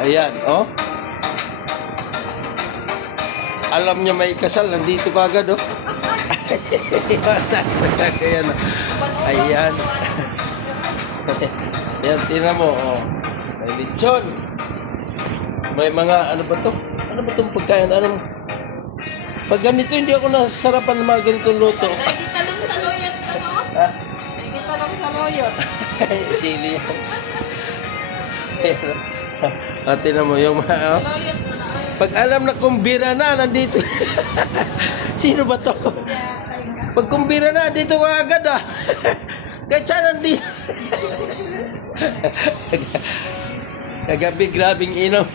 Ayan, oh. Alam niya may kasal, nandito ka agad, oh. Ayan, ayan. Ayan, tingnan mo, oh. May lechon. May mga, ano ba to? Ano ba itong pagkain? Ano? Pag ganito, hindi ako nasarapan ng mga ganitong luto. Ay, di tanong sa loyot ka, no? Ha? Ay, di tanong sa loyot. Sili yan. Tingnan mo, yung mga, oh. Loyot mo na. Pag alam na kumbira na, nandito. Sino ba to? Pag kumbira na, dito ka agad, ah. Kahit saan nandito. Kagabi, grabing inom.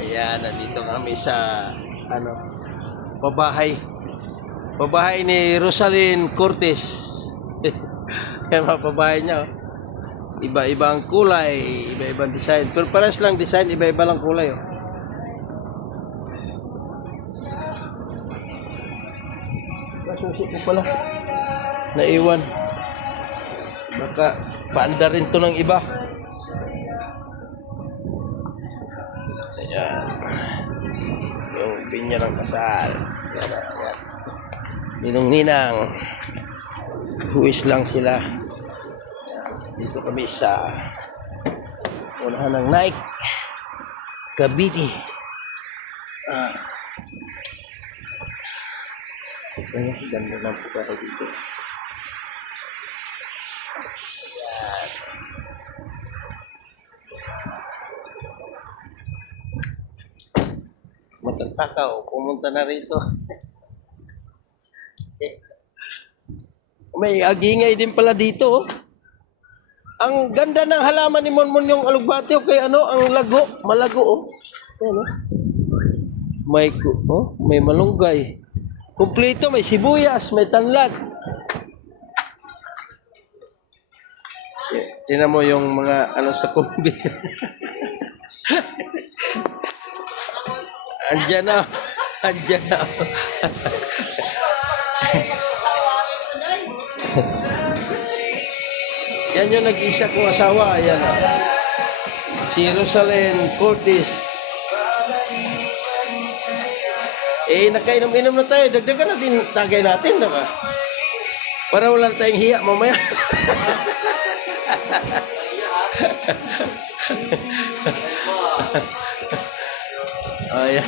Ayan, nandito kami sa, ano, pabahay. Pabahay ni Rosalyn Cortez. Yan mga pabahay niya, oh. Iba-ibang kulay, iba-ibang design. Pero pares lang design, iba-iba lang kulay, oh. Susi ko pala. Naiwan. Baka paanda rin to ng iba. Ayan. Yung pinya ng kasal. Ayan, ayan. Ninong-ninang. Huwis lang sila. Ayan. Dito kami sa unahan ng Nike Cavite. Ayan, ganda ng pagkahay dito. Ayan. Matagtakaw, pumunta na rito. May agingay din pala dito, oh. Ang ganda ng halaman ni Monmon yung alugbati, o kay ano, ang lago, malago, oh. Ayan, oh. May malunggay. Kumpleto, may sibuyas, may tanlad. Tingnan mo yung mga ano sa kumbi. Andiyan na. Andiyan na. Yan yung nag-isa kong asawa. Ayan. Si Rosalyn Cortez. Nakainom-inom na tayo. Dagdagan natin, tagay natin, diba? Para wala tayong hiya mamaya. Ayan.